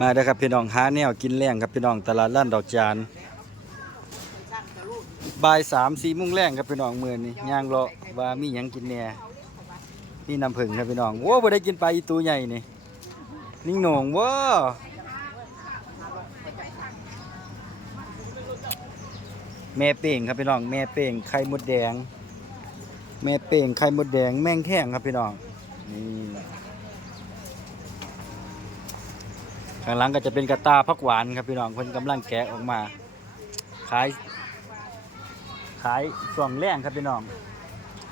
มาเด้อครับพี่น้องหาแนวกินแรงครับพี่น้องตลาดล้านดอกจานบ่ายสามสี่มุ้งแรงครับพี่น้องมื้อนี้ย่างเลาะว่ามีหยังกินแหน่นี่น้ำผึ้งครับพี่น้องโว้บ่ได้กินปลาอีตูใหญ่นี่นิ่งหนงว้าแม่เป่งครับพี่น้องแม่เป่งไข่มดแดง แม่เป่งไข่มดแดงแมงแข้งครับพี่น้องนี่ ข้างหลังก็จะเป็นกระตาผักหวานครับพี่น้องเพิ่นกำลังแกะออกมาขายขายช่วงแรงครับพี่น้อง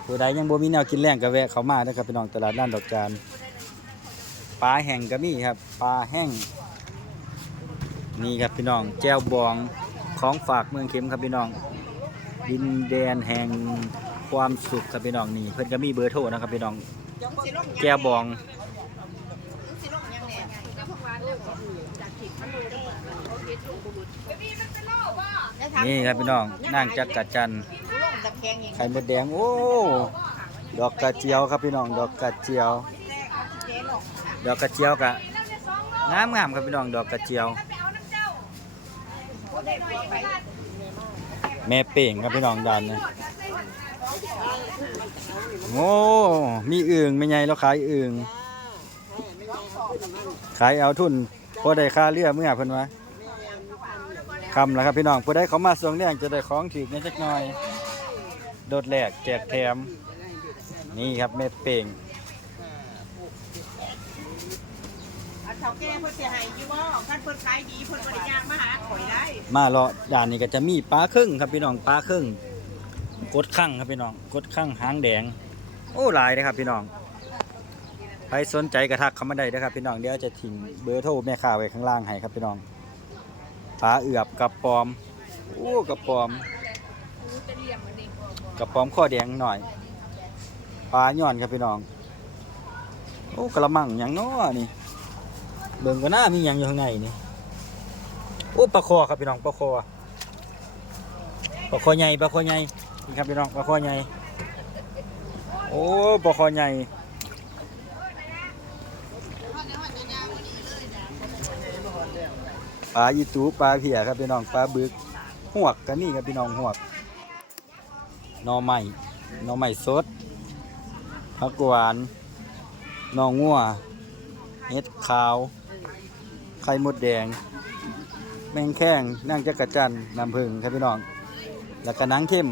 ผู้ใดยังบ่มีแนวกินแรงก็แวะเขามาเด้ครับพี่น้องตลาดด้านดอกจานปลาแห้งก็มีครับปลาแห้งนี่ครับพี่น้องแจ้วบองของฝากเมืองเข็มครับพี่น้อง ดินแดนแห่งความสุขครับพี่น้องนี่เพิ่นก็มีเบอร์โทรนะครับพี่น้อง แก้วบอง นี่ครับพี่น้องนั่งจักกะจันไข่มดแดงโอ้ดอกกระเจียวครับพี่น้องดอกกระเจียว ดอกกระเจียวกะงามงามครับพี่น้องดอกกระเจียว แม่เป่งครับพี่น้องดานนี่โอ้มีอึ่งไม่ใหญ่แล้วขายอึ่งขายเอาทุน พอได้ค่าเรือเมื่อเพิ่นว่าคำแล้วครับพี่น้องผู้ใดเขามาส่งแรงจะได้ของถือในจักหน่อย โดดแหลกแจกแถม นี่ครับแม่เป่งอันเฒ่าแก่เพิ่นสิให้อยู่บ่คันเพิ่นขายดีเพิ่นบ่ได้ย่างมาหาข่อยได้มาเลาะด่านนี้ก็จะมีปลาครึ่งครับพี่น้องปลาครึ่งกดข้างครับพี่น้องกดข้างหางแดง โอ้หลายเลยครับพี่น้อง ใครสนใจกระทักเขามาได้นะครับพี่น้องเดี๋ยวจะทิ้งเบอร์โทรแม่ค้าไว้ข้างล่างให้ครับพี่น้องปลาเอือบกับปอมโอ้กับปอมกับปอมข้อแดงหน่อยปลาย่อนครับพี่น้องโอ้กระมังหยังน้อนี่เบิ่งก็น่ามีหยังอยู่ข้างในนี่โอ้ปลาคอครับพี่น้องปลาคอปลาคอใหญ่ปลาคอใหญ่นี่ครับพี่น้องปลาคอใหญ่โอ้ปลาคอใหญ่ ปลาอีตูปลาเพียครับพี่น้องปลาบึกหวกกันนี่ครับพี่น้องหวกน่อไม้หน่อไม้สดผักหวานนองัวเห็ดขาว ไข่มดแดง แมงแข้งนั่งจักระจันน้ำผึ้งครับพี่น้อง แล้วก็นังเข้ม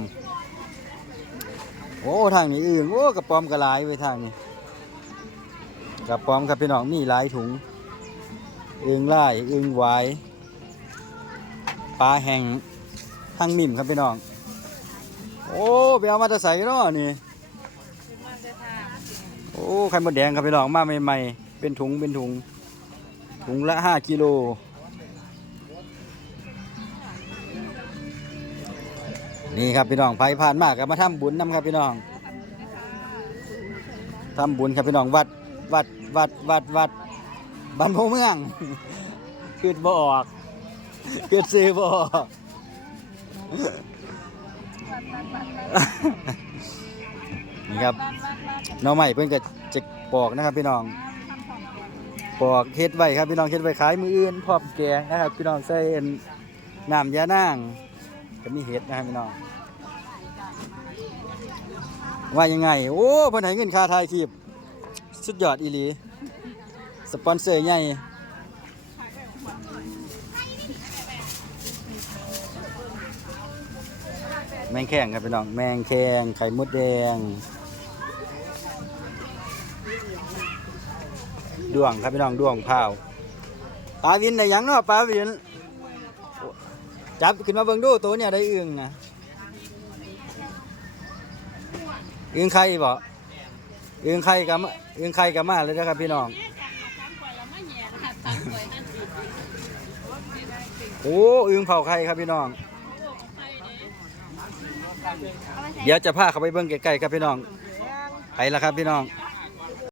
โอ้ทางนี้อื่นโอ้กระป๋อมกระลายไปทางนี้กระป๋อมครับพี่น้องมีหลายถุง อึงไล่อึ่งหวปลาแห้งทางมิ่มครับพี่น้อง โอ้ไปเอามาจะใส่เนาะนี่โอ้ไข่มดแดงครับพี่น้องมาใหม่ๆเป็นถุงเป็นถุง ถุงละห้ากิโลนี่ครับพี่น้องไผผ่านมากก็มาทำบุญนํครับพี่น้องทำบุญครับพี่น้องวัดวัดวัดวัดวัด บ้านโพเมืองคืดบ่ออกคืดซื้อบ่ออกนี่ครับหน้องใหม่เพิ่นก็จะปอกนะครับ พี่น้องปอกเฮ็ดไว้ครับพี่น้องเฮ็ดไว้ขายมืออื่นพร้อมแกงนะครับ พี่น้องใส่อันน้ำยานางก็มีเฮ็ดนะครับพี่น้องว่ายังไง โอ้เพิ่นให้เงินค่าถ่ายคลิปสุดยอดอีหลี สปอนเซอร์ใหญ่แมงแข้งครับพี่น้อง แมงแข้งไข่มดแดงดวงครับพี่น้องดวงเผาปลาวินได้หยังเนาะปลาวิน จับขึ้นมาเบิ่งดูตัวเนี่ยได้อึ่งนะอึ่งไข่บ่อึ่งไข่กับมาอึ่งไข่กับมาเลยนะครับพี่น้อง โอ้อึงเผาไข่ครับพี่น้อง เดี๋ยวจะพาเขาไปเบิ้งใกล้ๆครับพี่น้องไปแล้วครับพี่น้อง